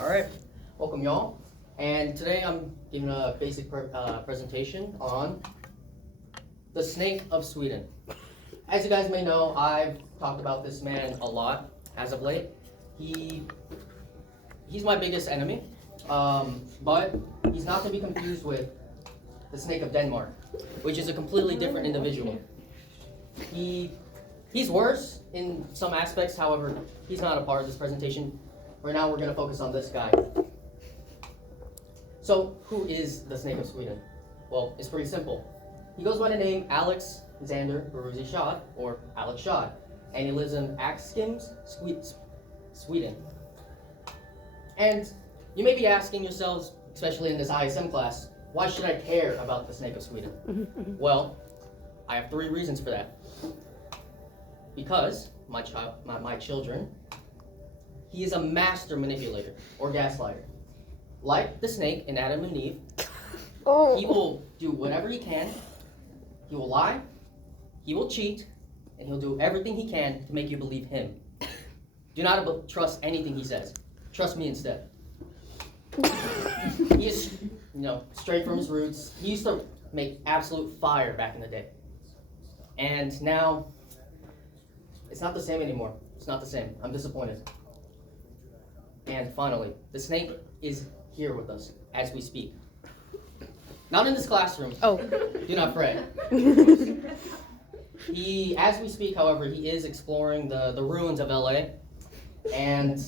All right, welcome y'all. And today I'm giving a basic presentation on the snake of Sweden. As you guys may know, I've talked about this man a lot as of late. He's my biggest enemy, but he's not to be confused with the snake of Denmark, which is a completely different individual. He's worse in some aspects, however, he's not a part of this presentation. Right now we're going to focus on this guy. So, who is the snake of Sweden? Well, it's pretty simple. He goes by the name Alexander Baruzzi Schad, or Alex Schad, and he lives in Axkims, Sweden. And you may be asking yourselves, especially in this ISM class, why should I care about the snake of Sweden? Well, I have 3 reasons for that. Because my children, he is a master manipulator or gaslighter. Like the snake in Adam and Eve, he will do whatever he can. He will lie, he will cheat, and he'll do everything he can to make you believe him. Do not trust anything he says. Trust me instead. He is, straight from his roots. He used to make absolute fire back in the day. And now, it's not the same anymore. It's not the same. I'm disappointed. And finally, the snake is here with us as we speak. Not in this classroom. Oh. Do not fret. As we speak, however, he is exploring the ruins of LA. And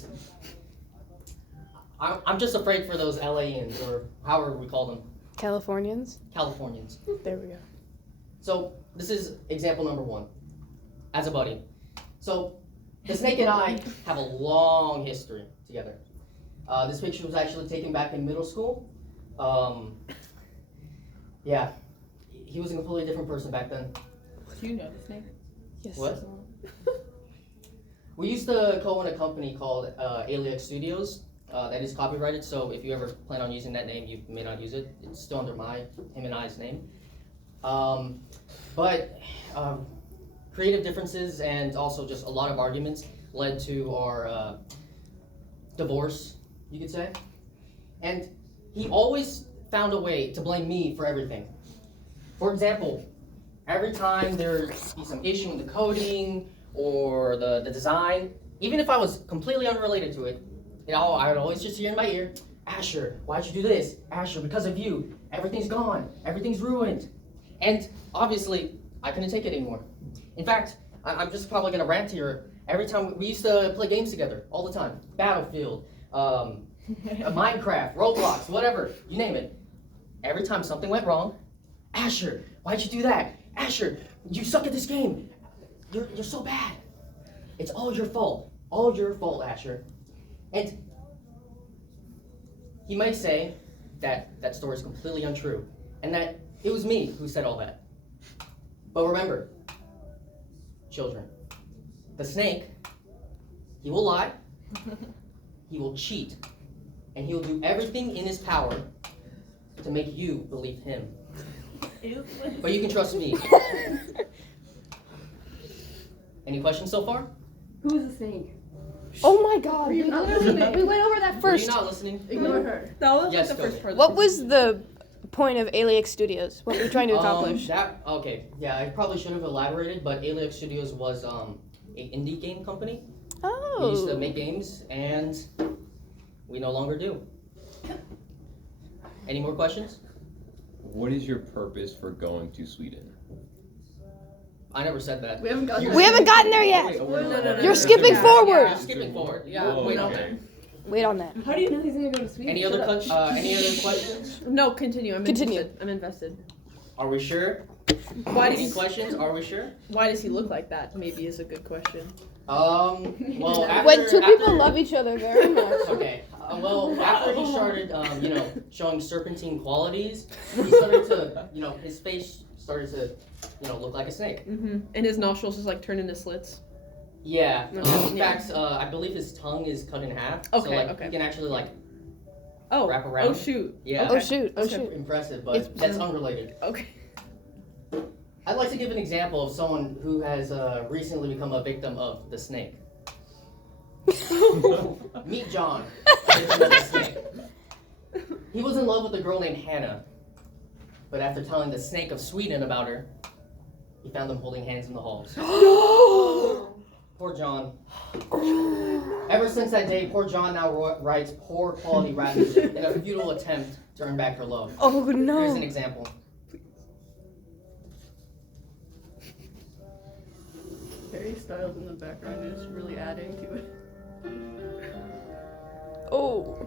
I'm just afraid for those LAians, or however we call them. Californians? Californians. There we go. So, this is example number 1. As a buddy. So, the snake and I have a long history together. This picture was actually taken back in middle school. Yeah, he was a completely different person back then. Do you know the snake? Yes. What? We used to co-own a company called Aliax Studios that is copyrighted, so if you ever plan on using that name, you may not use it. It's still under him and I's name. But creative differences and also just a lot of arguments led to our divorce, you could say. And he always found a way to blame me for everything. For example, every time there'd be some issue in the coding or the design, even if I was completely unrelated to it, I would always just hear in my ear, Asher, why'd you do this? Asher, because of you, everything's gone, everything's ruined. And obviously, I couldn't take it anymore. In fact, I'm just probably gonna rant here. Every time we used to play games together, all the time. Battlefield, Minecraft, Roblox, whatever, you name it. Every time something went wrong, Asher, why'd you do that? Asher, you suck at this game. You're so bad. It's all your fault. All your fault, Asher. And he might say that that story is completely untrue and that it was me who said all that. But remember, children, the snake, he will lie, he will cheat, and he will do everything in his power to make you believe him. But you can trust me. Any questions so far? Who is the snake? Oh my god. We went over that Were first. you not listening? Ignore her. That was Yes, like the go first part. What was the point of Aliax Studios? What were you trying to accomplish? I probably should have elaborated, but Aliax Studios was an indie game company. We used to make games, and we no longer do. Any more questions? What is your purpose for going to Sweden? I never said that. We haven't gotten We haven't gotten there yet. No. You're skipping forward. You're skipping forward. Yeah. Wait on that. Wait on that. How do you know he's gonna go to Sweden? Any other questions? No, continue. Continue. I'm invested. Are we sure? Any questions? Are we sure? Why does he look like that? Maybe is a good question. Well, after, When two people love each other very much. Okay. After he started, showing serpentine qualities, he started to, his face started to, look like a snake. Mm-hmm. And his nostrils just like turn into slits. Yeah. Okay. In fact, I believe his tongue is cut in half. Okay, So, okay. he can actually, Oh. wrap around. Oh shoot. Yeah. Oh shoot. Oh Okay. shoot. Impressive, but that's unrelated. Okay. I'd like to give an example of someone who has recently become a victim of the snake. Meet John. description of the snake. He was in love with a girl named Hannah, but after telling the snake of Sweden about her, he found them holding hands in the halls. Poor John. Ever since that day, poor John now writes poor quality rap music in a futile attempt to earn back her love. Oh Here's an no. example. Harry Styles in the background is really adding to it. Oh.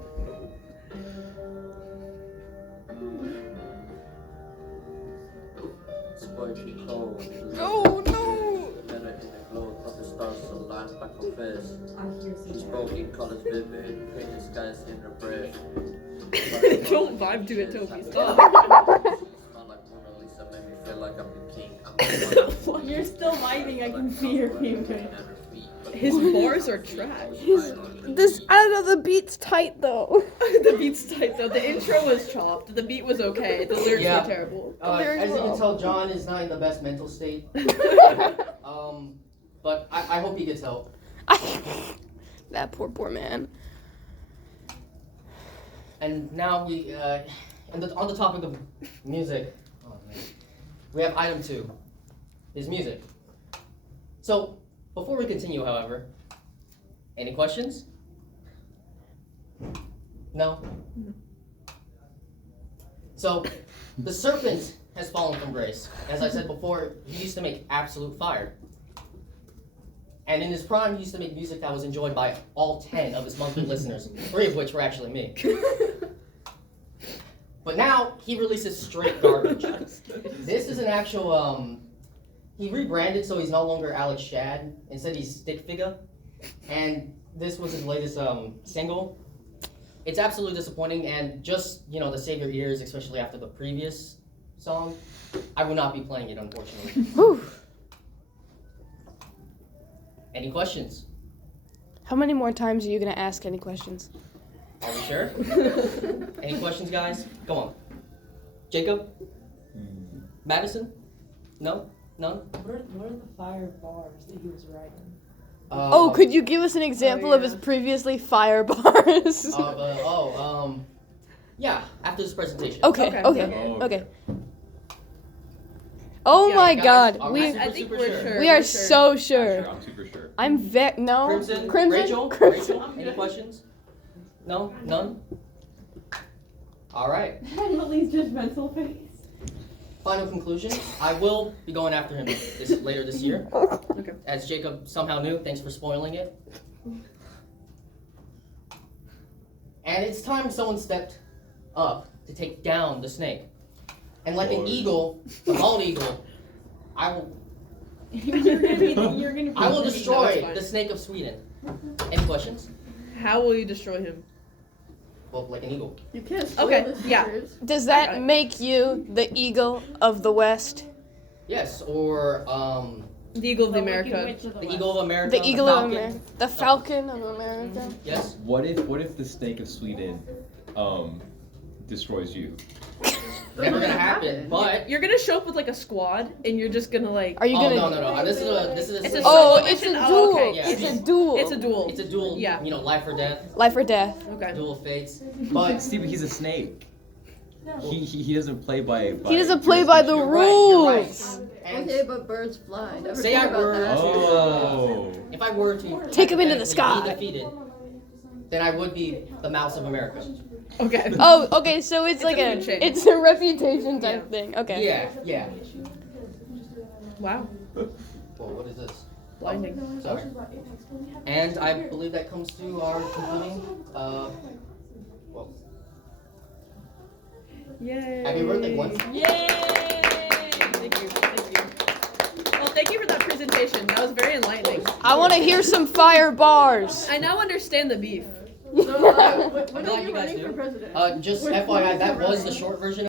Scorching cold. Oh no. Better in the glow of the stars align by confess. Smoking colors vivid, painted skies in her breath. Don't vibe to it, Toby. Stop. Smell like Mona Lisa, made me feel like I'm the king. I'm the one. You're still vibing, I can see your future. His bars are trash. This, I don't know, the beat's tight though. The beat's tight though. The intro was chopped. The beat was okay. The lyrics Yeah. were terrible. As you can tell, John is not in the best mental state. But I hope he gets help. That poor man. And now we, on the topic of music, oh man, we have item 2, his music. So, before we continue, however, any questions? No? So, the serpent has fallen from grace. As I said before, he used to make absolute fire. And in his prime, he used to make music that was enjoyed by all 10 of his monthly listeners, 3 of which were actually me. But now, he releases straight garbage. This is an actual, he rebranded so he's no longer Alex Shad. Instead, he's Stick Figure. And this was his latest single. It's absolutely disappointing, and just, to save your ears, especially after the previous song, I will not be playing it, unfortunately. Whew. Any questions? How many more times are you gonna ask any questions? Are we sure? Any questions, guys? Go on. Jacob? Madison? No? None? What are the fire bars that he was writing? Oh, could you give us an example of his previously fire bars? Yeah, after this presentation. Okay. Okay. Oh Yeah, my guys, God, are we super, I think super we're sure. sure. we are We're so sure. I'm super sure. I'm no. Crimson? Rachel? Any questions? No? None? Alright. Emily's judgmental face. Final conclusion. I will be going after him later this year. Okay. As Jacob somehow knew, thanks for spoiling it. And it's time someone stepped up to take down the snake. And like an Lord. eagle, the bald eagle, I will You're gonna I will No, it's destroy fine. the snake of Sweden. Any questions? How will you destroy him? Well, like an eagle. You can't spoil Okay, the yeah. secrets. Does Got that it. make you the eagle of the West? Yes, or The Eagle of the The Wicked America. Witch of the the West. eagle of America. The eagle of falcon. America. The falcon of America. Yes. What if the snake of Sweden destroys you? Never gonna happen. But You're gonna show up with like a squad, and you're just gonna like. Are you oh gonna? no. This is a It's a Oh, solo it's a mission? duel. Oh, okay. Yeah. It's a duel. It's a duel. It's a duel. Yeah. Life or death. Life or death. Okay. Duel of fates. But See, but he's a snake. He doesn't play by He doesn't play by the jurisdiction. you're right. rules. And Okay, but birds fly. Never Say thought I about were that. Oh. if I were to Take him into the hypothetically be sky. defeated, then I would be the mouse of America. Okay. Oh, okay. So it's It's like a a food chain. it's a reputation type Yeah. thing. Okay. Yeah. Wow. Well, what is this? Blinding. Sorry. And I believe that comes to our concluding. Well, Yay. happy birthday, once. Yay! Thank you. Well, thank you for that presentation. That was very enlightening. I want to hear some fire bars. I now understand the beef. So, when I'm glad are you you guys running do. for president? Just When- FYI, when that is was the the short version